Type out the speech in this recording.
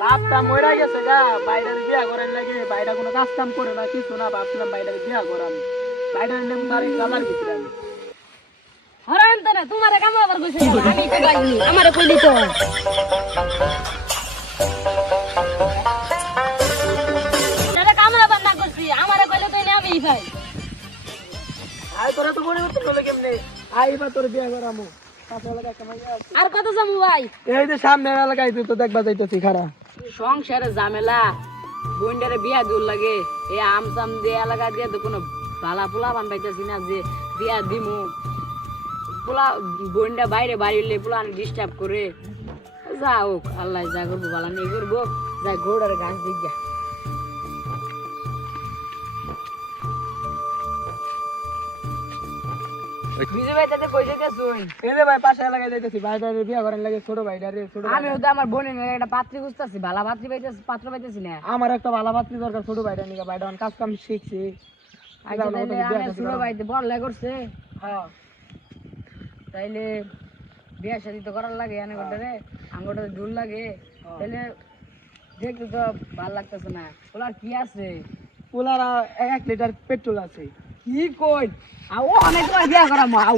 বাপটা মরে গেছে গা, বাইরের বিয়া করার লাগে, বাইরে কোনো কাজ কাম করে না কিছু না, ভাবছিলাম বাইরের বিয়া করাম, বাইরের নেম বাড়ি কালার ভিতরে আমি। হরান তো না তোমারে কামড়াবার কইছে আমি তো যাইনি আমারে কইলি তো দাদা কামড়াবার না করছি আমারে কইলে তো আমি ভাই আই তোরা তো পরিবর্তন হলো কেমনে, আইবা তোর বিয়া করামু। পাশে এলাকায় একটা মাইয়া আছে। আর কত যামু ভাই এই যে সামনে এলাকায় তুই তো দেখবা যাইতেছি খারা। সংসারে ঝামেলা বন্ডারে বিয়া দূর লাগে এই আমসাম দিয়ে এলাকা দিয়ে তো কোনো ভালা পোলা বান পাইতেছি না যে বিয়া দিমু পোলা বন্ডা বাইরে বাড়িলে পোলা ডিস্টার্ব করে যা হোক আল্লাহ যা করবো ভালা নেই করবো যা ঘোড়ার গাছ দিক যা বিজয় ভাই তাতে কই যেতেছুই এই যে ভাই পাশে এলাকায় যাইতেছি, বাইরের বিয়া করার লাগে ছোট ভাইটারে, ছোট ভাই। আমি তো আমার বোনের একটা পাত্রী খুঁজতেছি ভালা পাত্রী পাইতেছি পাত্র পাইতেছি না আমার একটা ভালো পাত্রী দরকার, ছোট ভাইটা নিয়ে, ভাইটা অনেক কাজ কাম শিখছি। আচ্ছা তাইলে আমার ছোট ভাইতে বড় লাই করছে হ্যাঁ তাইলে বিয়া শাদি তো করার লাগে এনে গোটারে আঙ্গটা দূর লাগে তাইলে দেখতে তো ভালো লাগতেছে না ওলার কি আছে পোলার 1 লিটার পেট্রোল আছে। কি কই ও অনেক বিয়া করাম আউ